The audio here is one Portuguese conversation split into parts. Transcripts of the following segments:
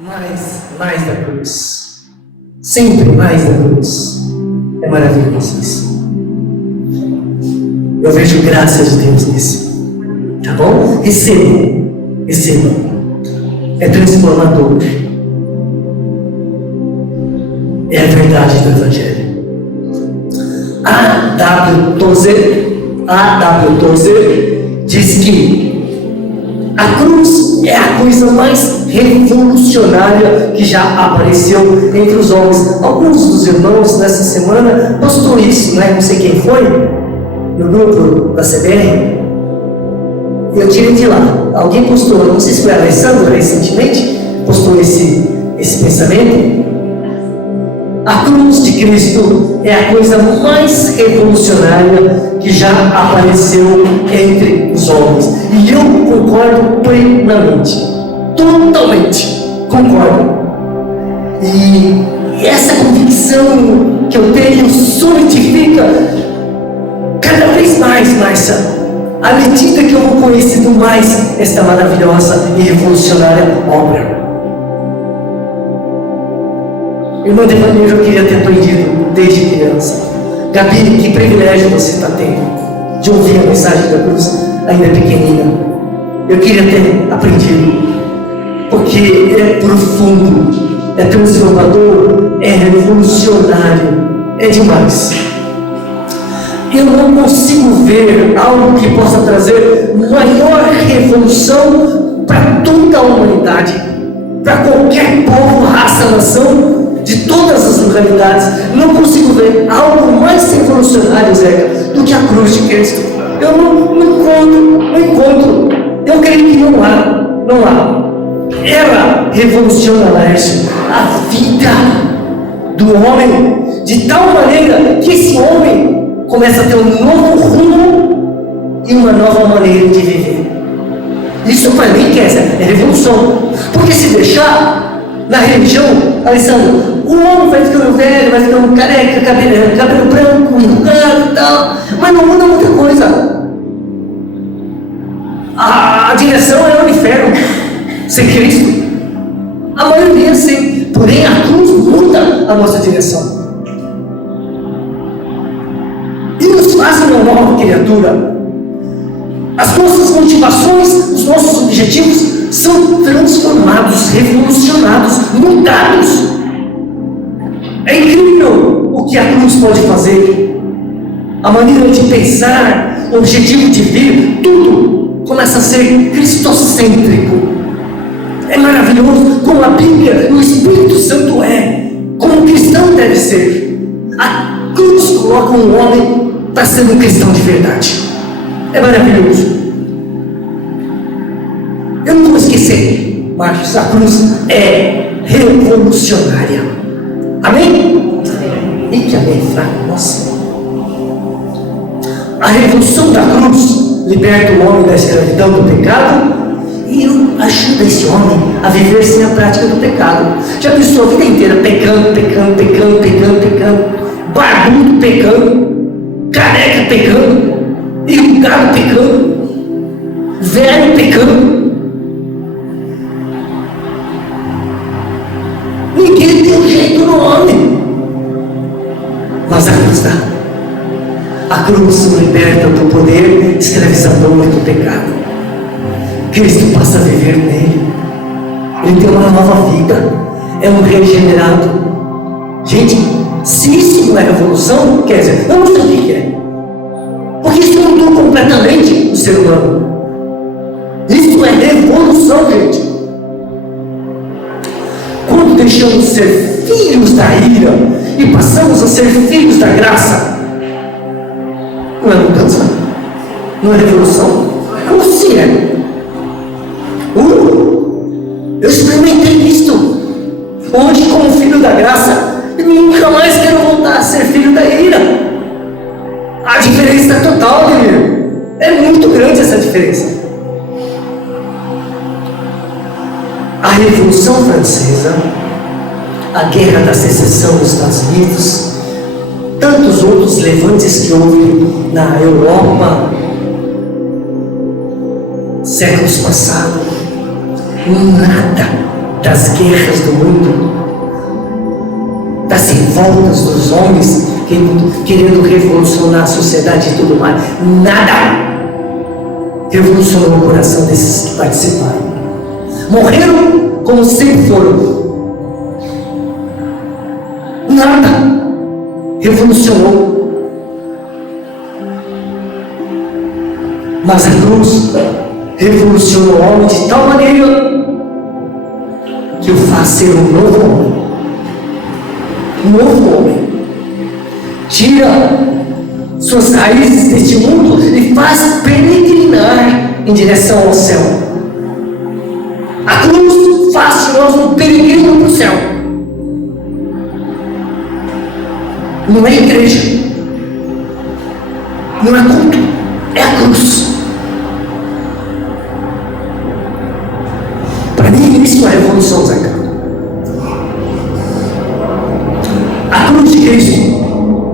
mais da cruz. Sempre mais da cruz. É maravilhoso isso. Eu vejo graça de Deus nisso. Tá bom? Recebam. É transformador. É a verdade do Evangelho. A.W. Tozer diz que a cruz é a coisa mais revolucionária que já apareceu entre os homens. Alguns dos irmãos nessa semana postou isso, né? Não sei quem foi, no grupo da CBR. Eu tirei de lá. Alguém postou, não sei se foi a Alessandra recentemente, postou esse pensamento. A cruz de Cristo é a coisa mais revolucionária que já apareceu entre os homens. E eu concordo plenamente. Totalmente concordo. E essa convicção que eu tenho solidifica cada vez mais, Márcia, à medida que eu vou conhecendo mais esta maravilhosa e revolucionária obra. Irmã Devanir, eu queria ter aprendido desde criança. Gabi, que privilégio você está tendo de ouvir a mensagem da cruz ainda pequenina. Eu queria ter aprendido, porque é profundo, é transformador, é revolucionário, é demais. Eu não consigo ver algo que possa trazer maior revolução para toda a humanidade, para qualquer povo, raça, nação, de todas as localidades. Não consigo ver algo mais revolucionário, Zeca, do que a cruz de Cristo. Eu não encontro. Eu creio que não há. Ela revoluciona, Laércio, a vida do homem, de tal maneira que esse homem começa a ter um novo rumo e uma nova maneira de viver. Isso para mim, Kézia, é revolução. Porque se deixar na religião, Alessandro, o homem vai ficando velho, vai ficando careca, cabelo branco, enrugado e tal, mas não muda muita coisa. A direção é o inferno, sem Cristo. A maioria sim, porém a cruz muda a nossa direção. E nos faz uma nova criatura. As nossas motivações, os nossos objetivos são transformados, revolucionados, mudados. É incrível o que a cruz pode fazer. A maneira de pensar, o objetivo de vir, tudo começa a ser cristocêntrico. É maravilhoso como a Bíblia e o Espírito Santo como um cristão deve ser. A cruz coloca um homem para ser um cristão de verdade. É maravilhoso. Eu não vou esquecer, Marcos, a cruz é revolucionária. Amém? E que amém, fraco, nossa. A revolução da cruz liberta o homem da escravidão do pecado e ajuda esse homem a viver sem a prática do pecado. Já pensou a vida inteira pecando, barbudo pecando, careca pecando, enrugado pecando, velho pecando. Ninguém tem um jeito no homem, mas a cruz dá. A cruz nos liberta do poder escravizador do pecado. Cristo passa a viver nele. Ele tem uma nova vida. É um regenerado. Gente, se isso não é revolução, quer dizer, eu não sei o que é. Porque isso mudou completamente o ser humano. Isso é revolução, gente. Quando deixamos de ser filhos da ira e passamos a ser filhos da graça, não é mudança? Não é revolução? Ou se é? Eu experimentei isto. Hoje, como filho da graça, nunca mais quero voltar a ser filho da ira. A diferença é total, menino. É muito grande essa diferença. A Revolução Francesa, a Guerra da Secessão dos Estados Unidos, tantos outros levantes que houve na Europa, séculos passados, nada das guerras do mundo, das revoltas dos homens querendo revolucionar a sociedade e tudo mais. Nada revolucionou o coração desses que participaram. Morreram como sempre foram. Nada revolucionou. Mas a cruz revolucionou o homem de tal maneira que o faz ser um novo homem. Um novo homem. Tira suas raízes deste mundo e faz peregrinar em direção ao céu. A cruz faz de nós um peregrino para o céu. Não é igreja, não é culto, é a cruz. Para mim, isso é a revolução, Zeca. A cruz de Cristo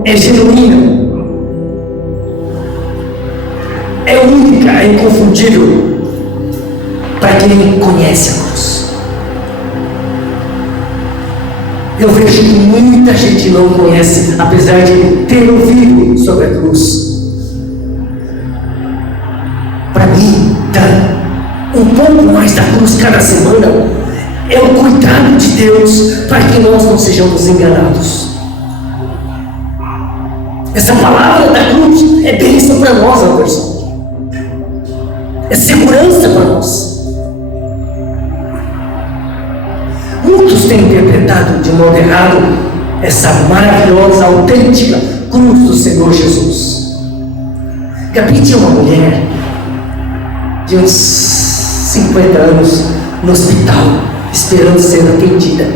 é genuína, é única, é inconfundível para quem conhece a cruz. Eu vejo que muita gente não conhece, apesar de ter ouvido sobre a cruz. Para mim, dar um pouco mais da cruz cada semana é o cuidado de Deus para que nós não sejamos enganados. Essa palavra da cruz é bênção para nós, Anderson. É segurança para nós. Muitos têm interpretado de modo errado essa maravilhosa, autêntica cruz do Senhor Jesus. Gabi tinha uma mulher de uns 50 anos no hospital, esperando ser atendida.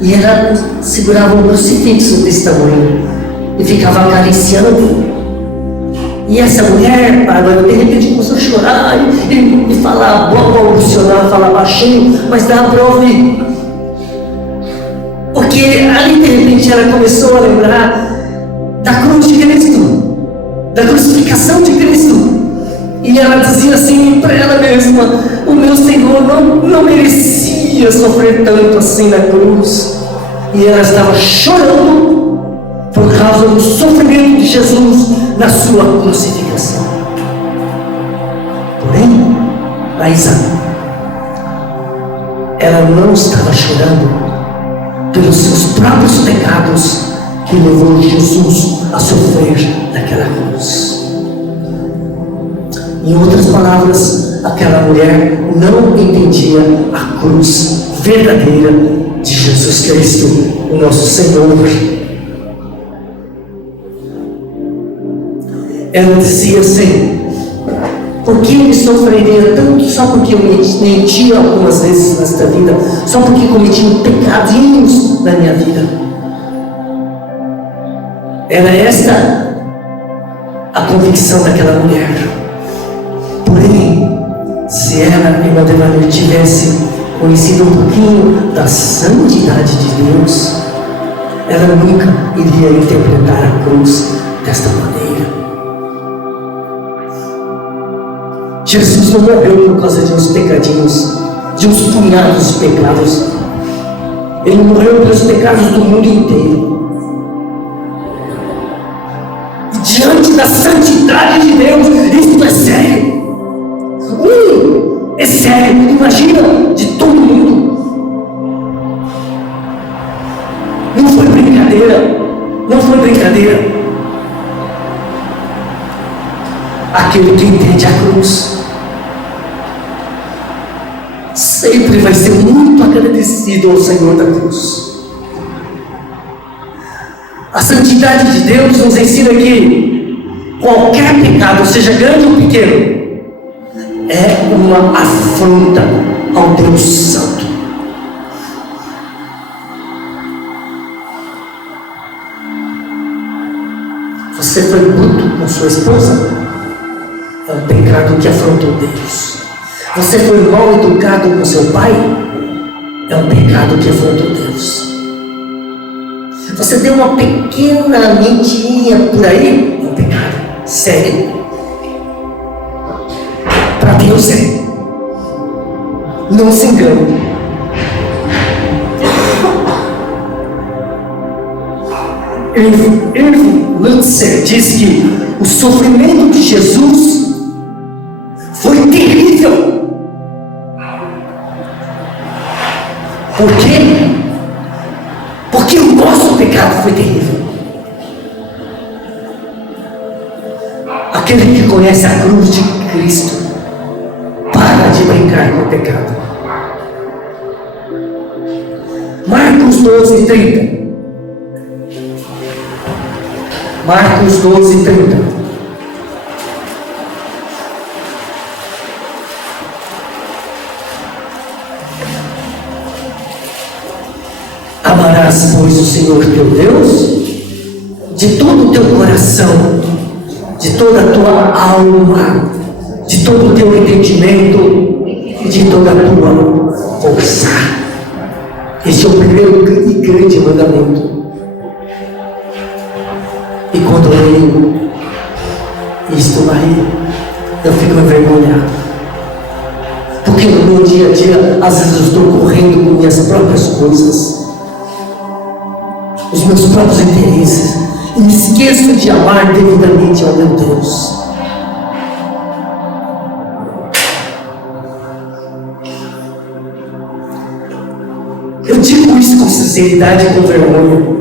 E ela segurava um crucifixo desse tamanho e ficava acariciando. E essa mulher, de repente, começou a chorar e falar, balbucionar, falar baixinho, mas dava para ouvir. Porque ali, de repente, ela começou a lembrar da cruz de Cristo, da crucificação de Cristo. E ela dizia assim para ela mesma: o meu Senhor não merecia sofrer tanto assim na cruz. E ela estava chorando por causa do sofrimento de Jesus na sua crucificação. Porém, Laísa, ela não estava chorando pelos seus próprios pecados que levou Jesus a sofrer naquela cruz. Em outras palavras, aquela mulher não entendia a cruz verdadeira de Jesus Cristo, o nosso Senhor. Ela dizia assim: por que ele sofreria tanto só porque eu menti algumas vezes nesta vida, só porque cometi pecadinhos na minha vida? Era esta a convicção daquela mulher. Porém, se ela, irmã Devanir, tivesse conhecido um pouquinho da santidade de Deus, ela nunca iria interpretar a cruz desta maneira. Jesus não morreu por causa de uns pecadinhos, de uns punhados de pecados. Ele morreu pelos pecados do mundo inteiro. E diante da santidade de Deus, isso é sério. É sério. Imagina, de todo mundo. Não foi brincadeira. Não foi brincadeira. Aquele que entende a cruz sempre vai ser muito agradecido ao Senhor da cruz. A santidade de Deus nos ensina que qualquer pecado, seja grande ou pequeno, é uma afronta ao Deus Santo. Você foi bruto com sua esposa? É um pecado que afrontou Deus. Você foi mal educado com seu pai? É um pecado que afrontou Deus. Você deu uma pequena mentirinha por aí? É um pecado sério. Para Deus é. Não se engane. Irving Lutzer diz que o sofrimento de Jesus foi terrível. Por quê? Porque o nosso pecado foi terrível. Aquele que conhece a cruz de Cristo para de brincar com o pecado. Marcos 12:30. Marcos 12:30. Amarás, pois, o Senhor teu Deus de todo o teu coração, de toda a tua alma, de todo o teu entendimento e de toda a tua força. Este é o primeiro e grande mandamento. E quando eu leio isto, Maria, eu fico envergonhado. Porque no meu dia a dia, às vezes eu estou correndo com minhas próprias coisas, os meus próprios interesses, e me esqueço de amar devidamente ao meu Deus. Eu digo isso com sinceridade e com vergonha.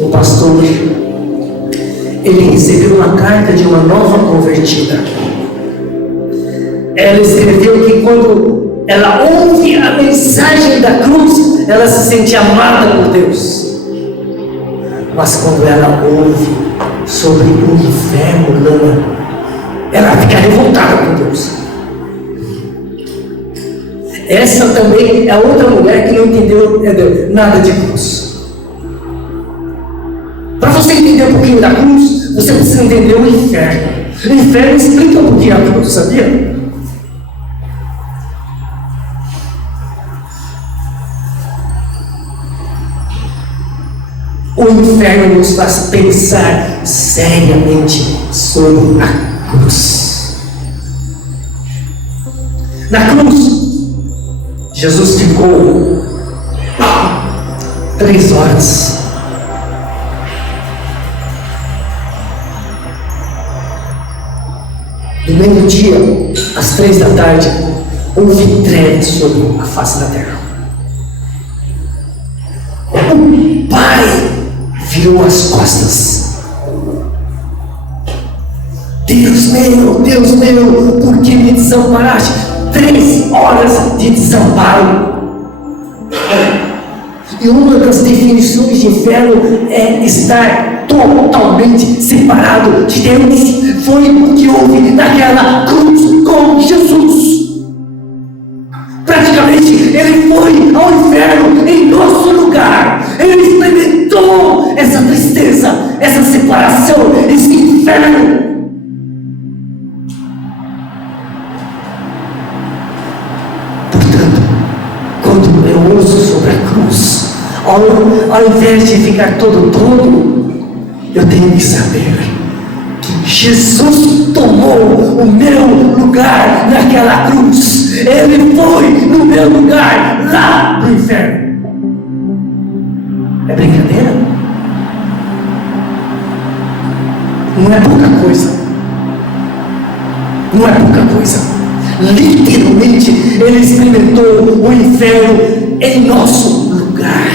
O pastor, ele recebeu uma carta de uma nova convertida. Ela escreveu que quando ela ouve a mensagem da cruz, ela se sente amada por Deus. Mas quando ela ouve sobre o inferno lá, ela fica revoltada com Deus. Essa também é outra mulher que não entendeu nada de cruz. Para você entender um pouquinho da cruz, você precisa entender o inferno. O inferno explica um pouquinho a cruz, sabia? O inferno nos faz pensar seriamente sobre a cruz. Na cruz, Jesus ficou 3 horas. Do meio-dia às 3 da tarde, houve trevas sobre a face da terra. O Pai virou as costas. Deus meu, por que me desamparaste? 3 horas de desamparo. E uma das definições de inferno é estar totalmente separado de Deus. Foi o que houve naquela cruz com Jesus. Praticamente ele foi ao inferno em nosso lugar. Ele experimentou essa tristeza, essa separação, esse inferno. Portanto, quando eu ouço sobre a cruz, ao invés de ficar todo, eu tenho que saber que Jesus tomou o meu lugar naquela cruz. Ele foi no meu lugar lá no inferno. É brincadeira? Não é pouca coisa. Não é pouca coisa. Literalmente, ele experimentou o inferno em nosso lugar.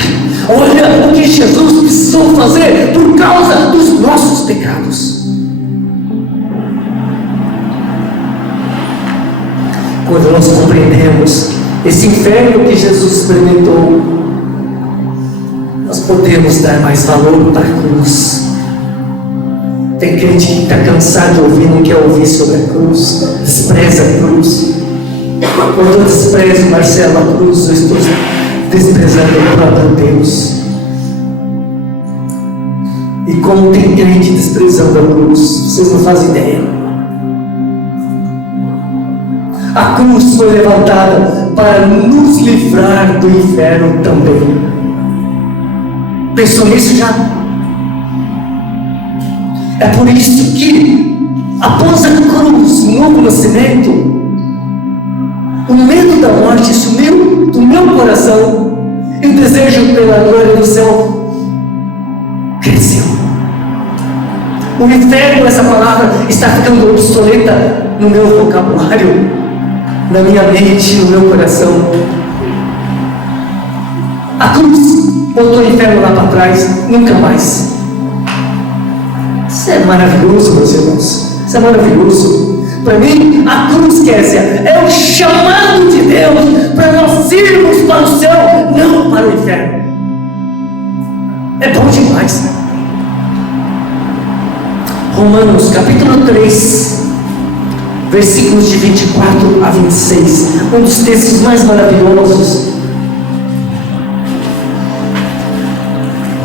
Olha o que Jesus precisou fazer por causa dos nossos pecados. Quando nós compreendemos esse inferno que Jesus experimentou, nós podemos dar mais valor para a cruz. Tem crente que está cansado de ouvir, não quer ouvir sobre a cruz, despreza a cruz. Quando eu desprezo, Marcelo, a cruz, eu estou desprezando o próprio Deus. E como tem crente desprezando a cruz, vocês não fazem ideia. A cruz foi levantada para nos livrar do inferno também. Pensou nisso já? É por isso que, após a cruz, o novo nascimento, o medo da morte sumiu do meu coração e o desejo pela glória do céu cresceu. O inferno, essa palavra, está ficando obsoleta no meu vocabulário, na minha mente, no meu coração. A cruz botou o inferno lá para trás, nunca mais. Isso é maravilhoso, meus irmãos. Isso é maravilhoso. Para mim, a cruz, Kézia, é o chamado de Deus para nós irmos para o céu, não para o inferno. É bom demais. Romanos capítulo 3, versículos de 24 a 26. Um dos textos mais maravilhosos.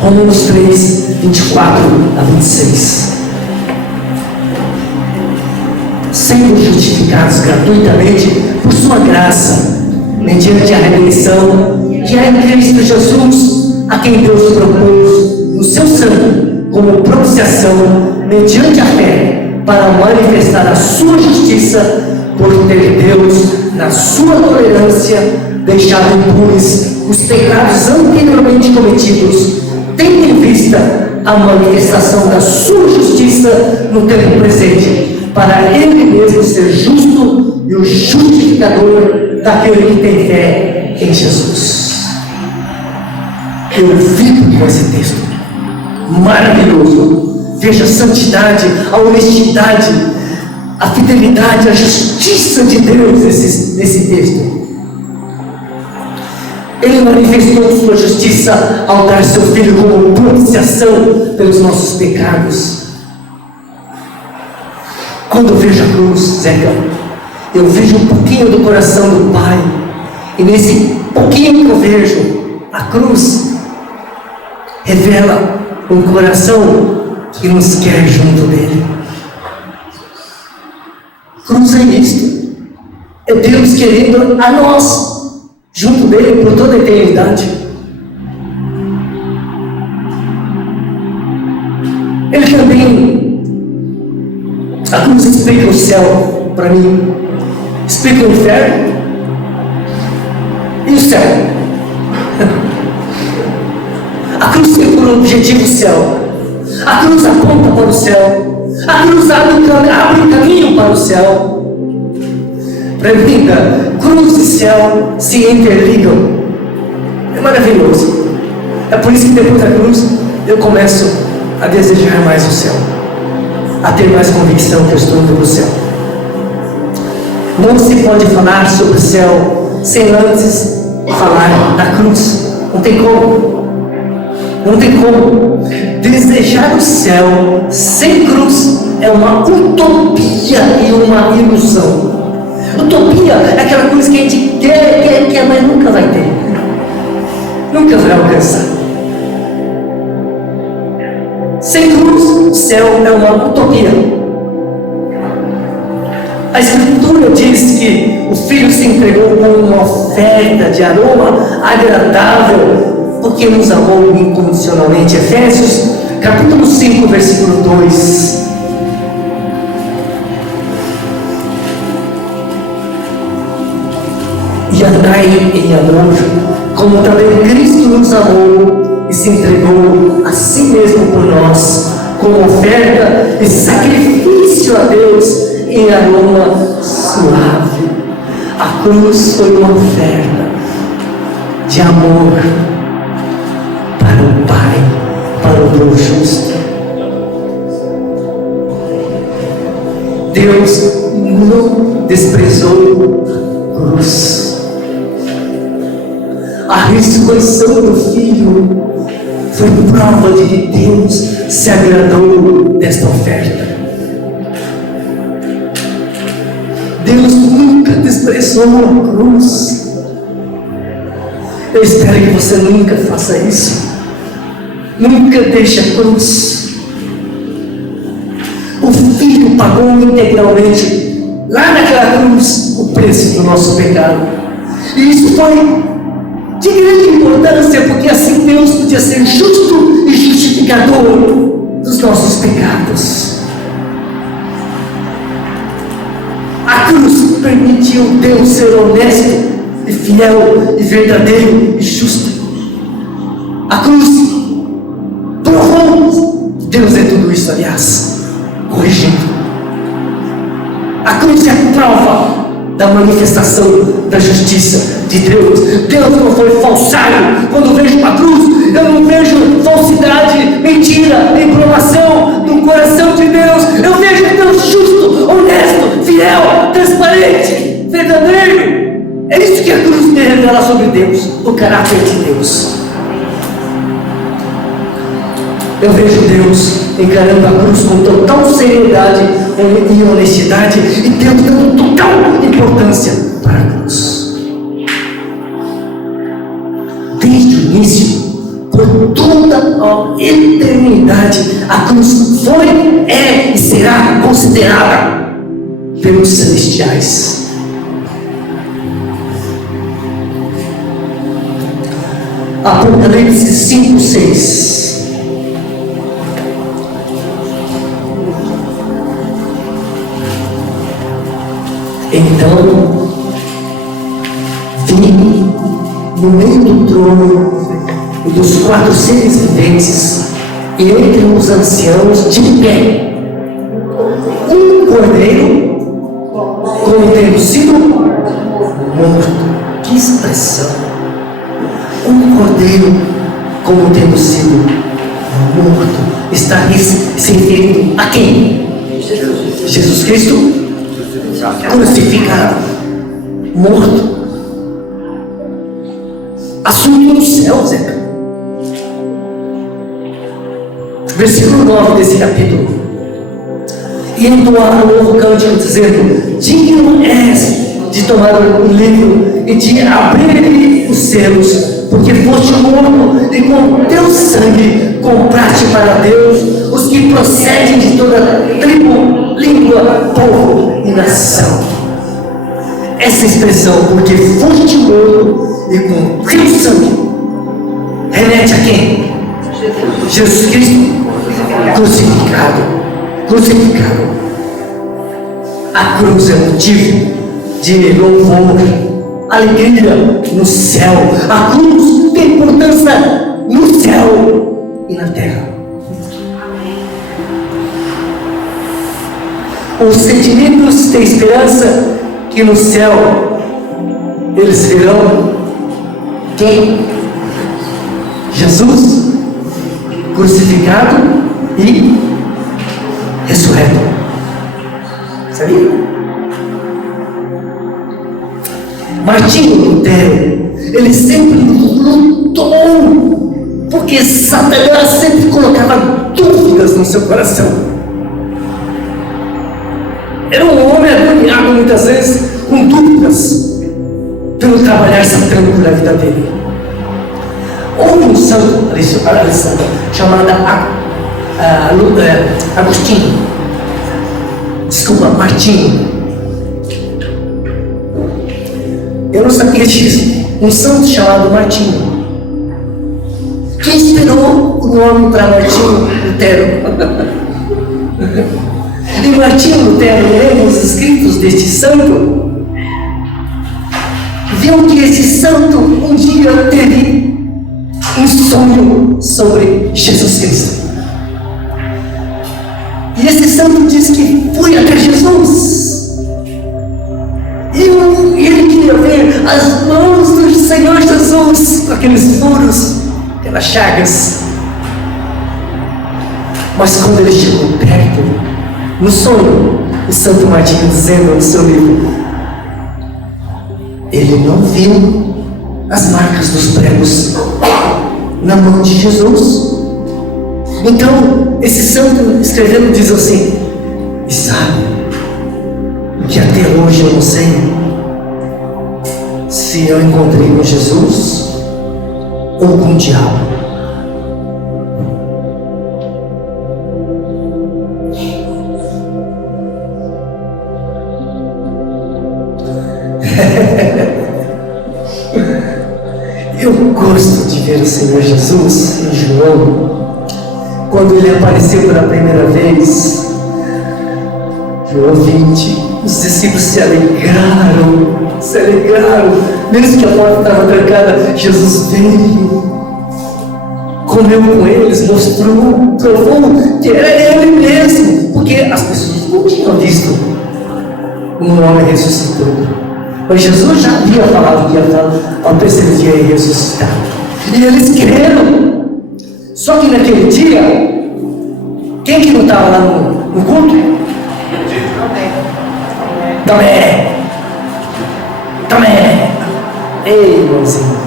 Romanos 3, 24 a 26. Sendo justificados gratuitamente por sua graça, mediante a redenção que é em Cristo Jesus, a quem Deus propôs no seu sangue como propiciação mediante a fé, para manifestar a sua justiça, por ter Deus, na sua tolerância, deixado impunes os pecados anteriormente cometidos, tendo em vista a manifestação da sua justiça no tempo presente, para Ele mesmo ser justo e o justificador daquele que tem fé em Jesus. Eu vibro com esse texto maravilhoso. Veja a santidade, a honestidade, a fidelidade, a justiça de Deus nesse texto. Ele manifestou sua justiça ao dar seu Filho como propiciação pelos nossos pecados. Quando eu vejo a cruz, Zeca, eu vejo um pouquinho do coração do Pai. E nesse pouquinho que eu vejo, a cruz revela um coração que nos quer junto dele. Cruz é isto. É Deus querendo a nós junto dele por toda a eternidade. Ele também, a cruz explica o céu para mim, explica o inferno e o céu. A cruz tem por objetivo o céu. A cruz aponta para o céu. A cruz abre um caminho para o céu. Para mim, cruz e céu se interligam. É maravilhoso. É por isso que depois da cruz eu começo a desejar mais o céu, a ter mais convicção que eu estou indo para o céu. Não se pode falar sobre o céu sem antes falar da cruz. Não tem como. Não tem como. Desejar o céu sem cruz é uma utopia e uma ilusão. Utopia é aquela coisa que a gente quer, mas nunca vai ter. Nunca vai alcançar. Sem cruz, o céu é uma utopia. A Escritura diz que o Filho se entregou como uma oferta de aroma agradável, porque nos amou incondicionalmente. Efésios, capítulo 5, versículo 2. E andai em amor, como também Cristo nos amou e se entregou a si mesmo por nós, como oferta e sacrifício a Deus em aroma suave. A cruz foi uma oferta de amor para o Pai, para o Deus justo. Deus não desprezou a cruz. A ressurreição do Filho foi prova de que Deus se agradou desta oferta. Deus nunca desprezou a cruz. Eu espero que você nunca faça isso. Nunca deixe a cruz. O Filho pagou integralmente, lá naquela cruz, o preço do nosso pecado. E isso foi de grande importância, porque assim Deus podia ser justo e justificador dos nossos pecados. A cruz permitiu Deus ser honesto e fiel e verdadeiro e justo. A cruz provou que Deus é tudo isso, aliás, corrigindo. A cruz é a prova da manifestação da justiça de Deus. Deus não foi falsário. Quando vejo uma cruz, eu não vejo falsidade, mentira, improvação no coração de Deus. Eu vejo Deus justo, honesto, fiel, transparente, verdadeiro. É isso que a cruz me revela sobre Deus, o caráter de Deus. Eu vejo Deus encarando a cruz com total seriedade e honestidade, e Deus dando total importância para a cruz. Desde o início, por toda a eternidade, a cruz foi, é e será considerada pelos celestiais. Apocalipse 5:6. Então vi no meio do trono e dos 4 seres viventes e entre os anciãos de pé um cordeiro como tendo sido morto. Que expressão! Um cordeiro como tendo sido morto. Está se referindo a quem? Jesus Cristo crucificado, morto, assunto no céu, Zeca. Versículo 9 desse capítulo. E entoaram um novo cântico dizendo: digno és de tomar o livro e de abrir os selos, porque foste morto e com teu sangue compraste para Deus os que procedem de toda tribo, língua, povo e nação. Essa expressão, porque foste morto e com teu sangue, remete a quem? Jesus Cristo crucificado. A cruz é motivo de louvor, alegria no céu. A cruz tem importância no céu e na terra. Os sentimentos têm esperança que no céu eles verão quem? Jesus crucificado e ressurreto. Sabia? Martinho Lutero, ele sempre lutou, porque Satanás sempre colocava dúvidas no seu coração. Era um homem agoniado muitas vezes com dúvidas pelo trabalhar satânico da vida dele. Houve um santo, Alessandro, chamado Agostinho, Martinho. Eu não sabia disso. Um santo chamado Martinho, que inspirou o nome para Martinho Lutero. E Martinho Lutero, lendo os escritos deste santo, viu que esse santo um dia teve um sonho sobre Jesus Cristo. E esse santo diz que foi até Jesus. E ele queria ver as mãos do Senhor Jesus com aqueles furos, aquelas chagas. Mas quando ele chegou perto, no sonho, o Santo Martinho dizendo no seu livro, ele não viu as marcas dos pregos na mão de Jesus. Então, esse santo escrevendo diz assim: e sabe que até hoje eu não sei se eu encontrei com Jesus ou com o diabo. Eu gosto de ver o Senhor Jesus em João, quando ele apareceu pela primeira vez, João 20. Os discípulos se alegraram, mesmo que a porta estava trancada. Jesus veio, comeu com eles, mostrou, provou que era Ele mesmo, porque as pessoas não tinham visto um homem ressuscitando, mas Jesus já havia falado que ia falar ao terceiro dia ia ressuscitar, e eles creram. Só que naquele dia, quem que não estava lá no culto? Tomé. Ei, irmãozinho,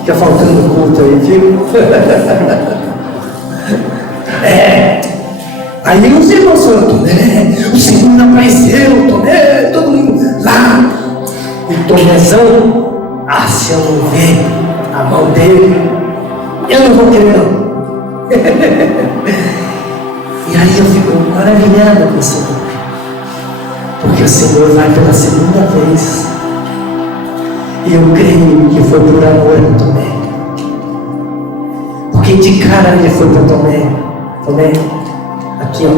fica faltando culto aí, viu? Aí os irmãos foram, Tomé, o Senhor apareceu, Tomé, todo mundo lá. E Tomézão, se eu não ver a mão dele, eu não vou querer não. E aí eu fico maravilhada com o Senhor, porque o Senhor vai pela segunda vez, e eu creio que foi por amor a Tomé, porque de cara ele foi para Tomé. Tomé, aqui ó,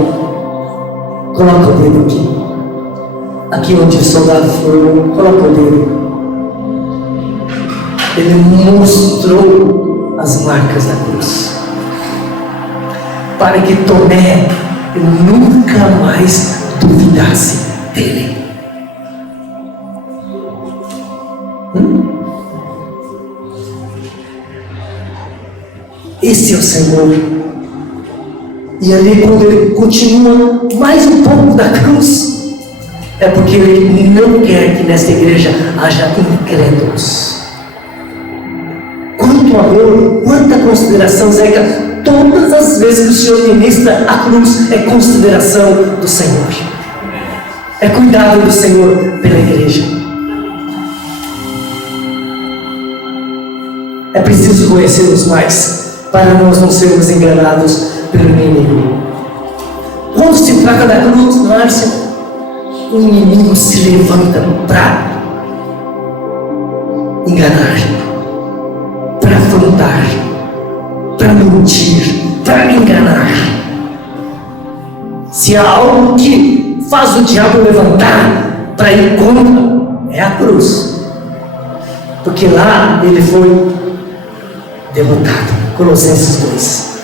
coloca o dedo aqui onde o soldado foi, coloca o dedo. Ele mostrou as marcas da cruz, para que Tomé nunca mais duvidasse dele. Esse é o Senhor. E ali, quando ele continua mais um pouco da cruz, é porque ele não quer que nesta igreja haja incrédulos. Quanto amor, quanta consideração, Zeca. Todas as vezes que o Senhor ministra a cruz, é consideração do Senhor, é cuidado do Senhor pela igreja. É preciso conhecermos mais, para nós não sermos enganados pelo inimigo. Quando se trata da cruz, Márcia, o inimigo se levanta para enganar, para afrontar, para mentir, para enganar. Se há algo que faz o diabo levantar para ir contra, é a cruz, porque lá ele foi derrotado. Colossenses 2.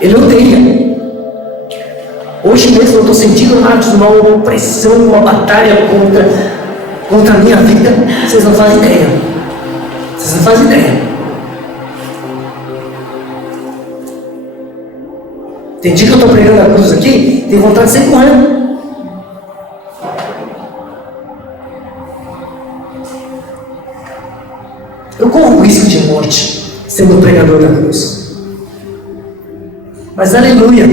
Ele odeia. Hoje mesmo eu estou sentindo, Marcos, uma opressão, uma batalha contra a minha vida. Vocês não fazem ideia. Tem dia que eu estou pregando a cruz aqui, tenho vontade de sair correndo. Eu corro o risco de morte sendo pregador da cruz. Mas aleluia.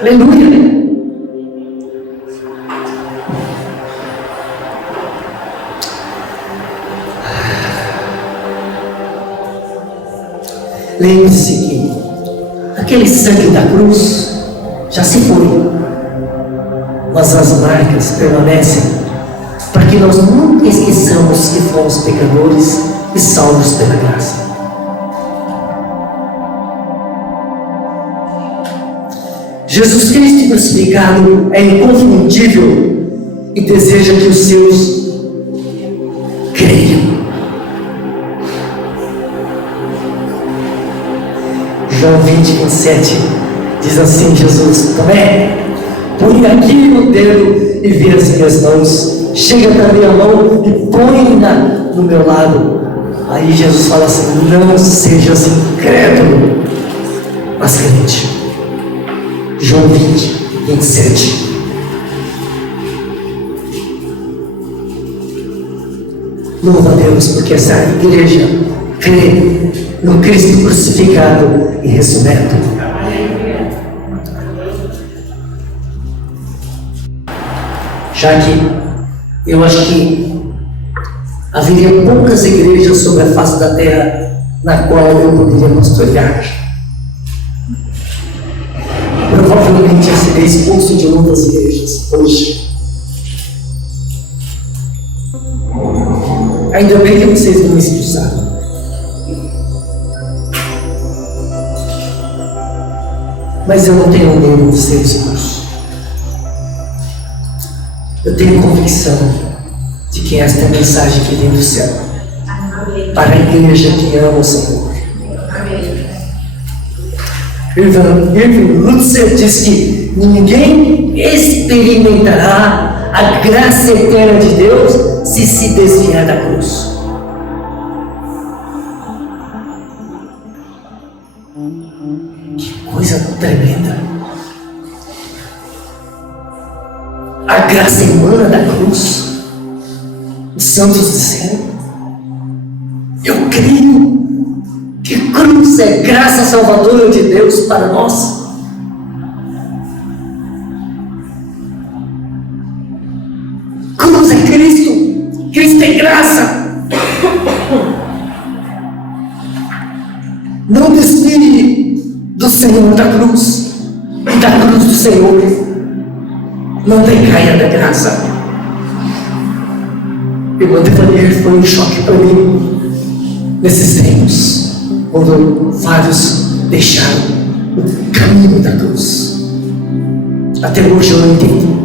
Aleluia. Lembre-se que aquele sangue da cruz já se foi, mas as marcas permanecem, para que nós nunca esqueçamos que fomos pecadores e salvos pela graça. Jesus Cristo crucificado é inconfundível e deseja que os seus creiam. João 20, 27 diz assim: Jesus, Tomé, põe aqui o dedo e vê as minhas mãos, chega também a mão e põe-na no meu lado. Aí Jesus fala assim: não sejas incrédulo, mas crente. João 20, 27. Louva a Deus, porque essa igreja crê no Cristo crucificado e ressurreto. Já que eu acho que haveria poucas igrejas sobre a face da terra na qual eu poderia pastorear. Provavelmente eu serei expulso de muitas igrejas hoje. Ainda bem que vocês não me expulsaram. mas eu não tenho medo de ser expulso. Eu tenho convicção de que esta é a mensagem que vem do céu para a igreja que ama o Senhor. Irving Lutzer diz que ninguém experimentará a graça eterna de Deus se desviar da cruz. Que coisa tremenda! A graça emana da cruz. Os santos disseram: eu creio que cruz é graça salvadora de Deus para nós. Cruz é Cristo. Cristo é graça. Não desvie do Senhor da cruz e da cruz do Senhor. Não decaia da graça. Irmã Devanier foi um choque para mim nesses tempos, quando vários deixaram o caminho da cruz. Até hoje eu não entendo.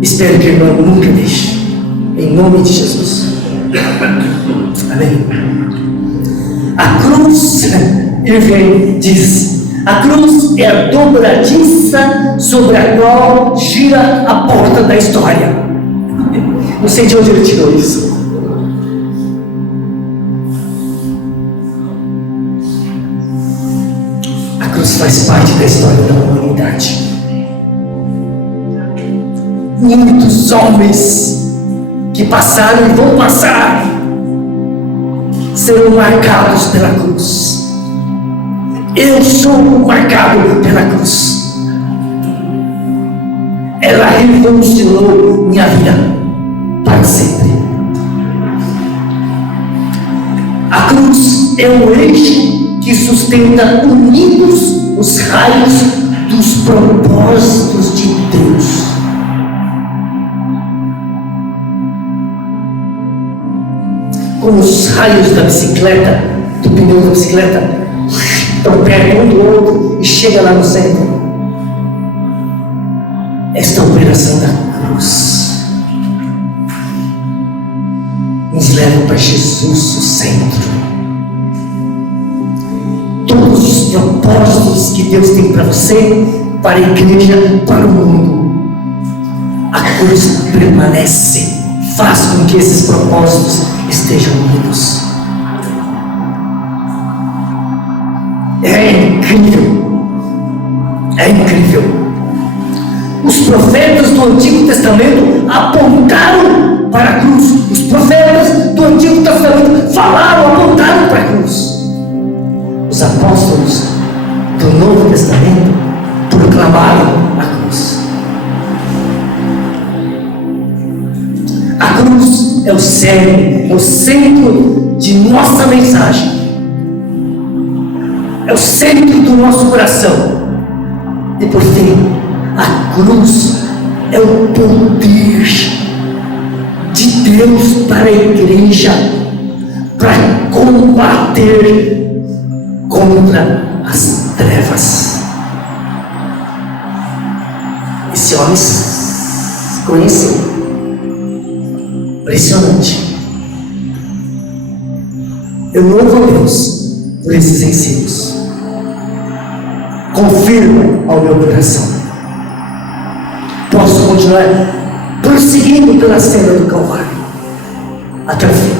Espero que a irmã nunca deixe, em nome de Jesus. Amém. A cruz, Irving diz, a cruz é a dobradiça sobre a qual gira a porta da história. Não sei de onde ele tirou isso. A cruz faz parte da história da humanidade. Muitos homens que passaram e vão passar serão marcados pela cruz. Eu sou marcado pela cruz. Ela revolucionou minha vida para sempre. A cruz é o eixo que sustenta unidos os raios dos propósitos de Deus. Como os raios da bicicleta, do pneu da bicicleta, estão perto um do outro e chega lá no centro. Esta operação da cruz nos leva para Jesus, o centro. Todos os propósitos que Deus tem para você, para a igreja, para o mundo, a cruz permanece, faz com que esses propósitos estejam unidos. É incrível. É incrível. Os profetas do Antigo Testamento apontaram para a cruz. Os profetas do Antigo Testamento falaram, apontaram para a cruz. Os apóstolos do Novo Testamento proclamaram a cruz. A cruz é o cerne, é o centro de nossa mensagem. É o centro do nosso coração. E por fim, a cruz é o poder de Deus para a igreja, para combater contra as trevas. Esse homem se conheceu. Impressionante. Eu louvo a Deus por esses ensinos. Confirma ao meu coração. Posso continuar prosseguindo pela cena do Calvário até o fim.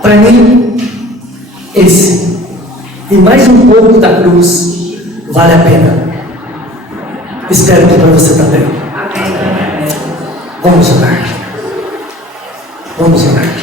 Para mim, esse e mais um pouco da cruz vale a pena. Espero que para você também. Vamos orar. Vamos orar.